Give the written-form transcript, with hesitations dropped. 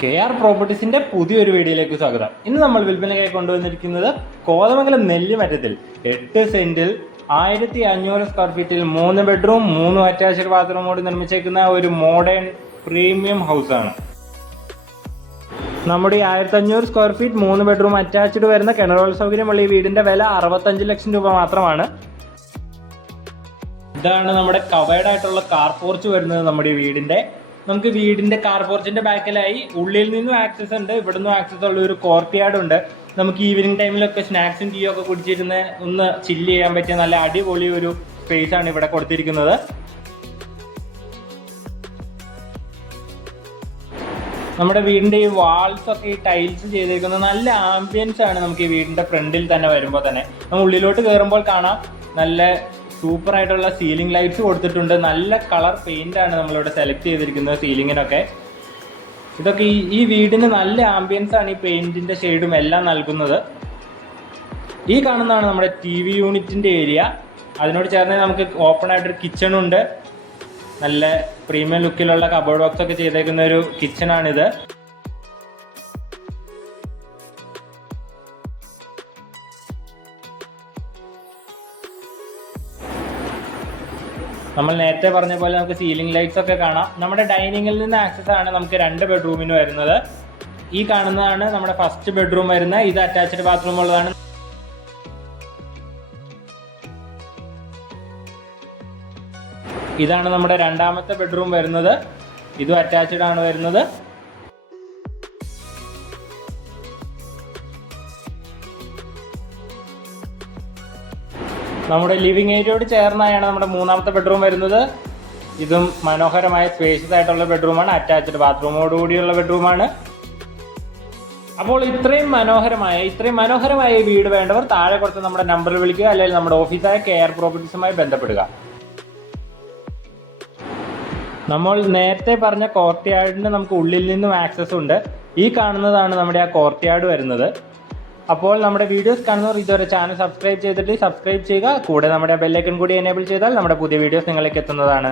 KR പ്രോപ്പർട്ടീസിന്റെ പുതിയൊരു വീഡിയോയിലേക്ക് സ്വാഗതം. ഇന്ന് നമ്മൾ വിൽപ്പനയ്ക്കായി കൊണ്ടുവന്നിരിക്കുന്നത് കോതമംഗലം നെല്ലിമറ്റത്തിൽ 8 സെന്റിൽ 1500 സ്ക്വയർ ഫീറ്റിൽ 3 ബെഡ്റൂം 3 അറ്റാച്ച്ഡ് ബാത്റൂമോട് നിർമ്മിച്ചേക്കുന്ന ഒരു മോഡേൺ പ്രീമിയം ഹൗസ് ആണ്. നമ്മുടെ 1500 സ്ക്വയർ ഫീറ്റ് 3 ബെഡ്റൂം അറ്റാച്ച്ഡ് വരുന്ന കിണറുവെള്ള സൗകര്യമുള്ള ഈ വീടിന്റെ വില 65 ലക്ഷം രൂപ മാത്രമാണ്. ഇതാണ് നമ്മുടെ കവേർഡ് ആയിട്ടുള്ള കാർ പോർച്ച് വരുന്നത്. നമ്മുടെ ഈ വീടിന്റെ നമുക്ക് വീടിന്റെ കാർ പോർച്ചിന്റെ ബാക്കിലായി ഉള്ളിൽ നിന്നും ആക്സസ് ഉണ്ട്, ഇവിടെ നിന്നും ആക്സസ് ഉള്ള ഒരു കോർട്ട്യാർഡ് ഉണ്ട്. നമുക്ക് ഈവനിങ് ടൈമിലൊക്കെ സ്നാക്സും ടീയും ഒക്കെ കുടിച്ചിരുന്ന് ഒന്ന് ചില്ല് ചെയ്യാൻ പറ്റിയ നല്ല അടിപൊളി ഒരു സ്പേസ് ആണ് ഇവിടെ കൊടുത്തിരിക്കുന്നത്. നമ്മുടെ വീടിന്റെ ഈ വാൾസ് ഒക്കെ ഈ ടൈൽസ് ചെയ്തിരിക്കുന്നത് നല്ല ആംബിയൻസ് ആണ്. നമുക്ക് ഈ വീടിന്റെ ഫ്രണ്ടിൽ തന്നെ വരുമ്പോൾ തന്നെ നമ്മൾ ഉള്ളിലോട്ട് കയറുമ്പോൾ കാണാം നല്ല സൂപ്പർ ആയിട്ടുള്ള സീലിംഗ് ലൈറ്റ്സ് കൊടുത്തിട്ടുണ്ട്. നല്ല കളർ പെയിന്റ് ആണ് നമ്മളിവിടെ സെലക്ട് ചെയ്തിരിക്കുന്നത് സീലിങ്ങിനൊക്കെ. ഇതൊക്കെ ഈ വീടിന് നല്ല ആംബിയൻസ് ആണ് ഈ പെയിന്റിന്റെ ഷെയ്ഡും എല്ലാം നൽകുന്നത്. ഈ കാണുന്നതാണ് നമ്മുടെ TV യൂണിറ്റിന്റെ ഏരിയ. അതിനോട് ചേർന്ന് നമുക്ക് ഓപ്പൺ ആയിട്ടൊരു കിച്ചണുണ്ട്. നല്ല പ്രീമിയം ലുക്കിലുള്ള കബോർഡ് ബോക്സ് ഒക്കെ ചെയ്തേക്കുന്ന ഒരു കിച്ചണാണിത്. നമ്മൾ നേരത്തെ പറഞ്ഞ പോലെ നമുക്ക് സീലിംഗ് ലൈറ്റ്സ് ഒക്കെ കാണാം. നമ്മുടെ ഡൈനിങ്ങിൽ നിന്ന് ആക്സസ് ആണ് നമുക്ക് 2 ബെഡ്റൂമിന് വരുന്നത്. ഈ കാണുന്നതാണ് നമ്മുടെ ഫസ്റ്റ് ബെഡ്റൂം വരുന്നത്. ഇത് അറ്റാച്ച്ഡ് ബാത്റൂം ഉള്ളതാണ്. ഇതാണ് നമ്മുടെ രണ്ടാമത്തെ ബെഡ്റൂം വരുന്നത്. ഇതും അറ്റാച്ച്ഡ് ആണ് വരുന്നത്. നമ്മുടെ ലിവിംഗ് ഏരിയയോട് ചേർന്നായാണ് നമ്മുടെ മൂന്നാമത്തെ ബെഡ്റൂം വരുന്നത്. ഇതും മനോഹരമായ സ്പേഷ്യസ് ആയിട്ടുള്ള ബെഡ്റൂമാണ്. അറ്റാച്ച്ഡ് ബാത്റൂമോടുകൂടിയുള്ള ബെഡ്റൂമാണ്. അപ്പോൾ ഇത്രയും മനോഹരമായ ഈ വീട് വേണ്ടവർ താഴെ കൊടുത്ത് നമ്മുടെ നമ്പറിൽ വിളിക്കുക, അല്ലെങ്കിൽ നമ്മുടെ ഓഫീസായ KR പ്രോപ്പർട്ടീസുമായി ബന്ധപ്പെടുക. നമ്മൾ നേരത്തെ പറഞ്ഞ കോർട്ട്യാർഡിന് നമുക്ക് ഉള്ളിൽ നിന്നും ആക്സസ് ഉണ്ട്. ഈ കാണുന്നതാണ് നമ്മുടെ ആ കോർട്ട്യാർഡ് വരുന്നത്. അപ്പോൾ നമ്മുടെ വീഡിയോസ് കാണുന്നവർ ഇതുവരെ ചാനൽ സബ്സ്ക്രൈബ് ചെയ്തിട്ട് സബ്സ്ക്രൈബ് ചെയ്യുക. കൂടെ നമ്മുടെ ബെല്ലൈക്കൺ കൂടി എനേബിൾ ചെയ്താൽ നമ്മുടെ പുതിയ വീഡിയോസ് നിങ്ങളിലേക്ക് എത്തുന്നതാണ്.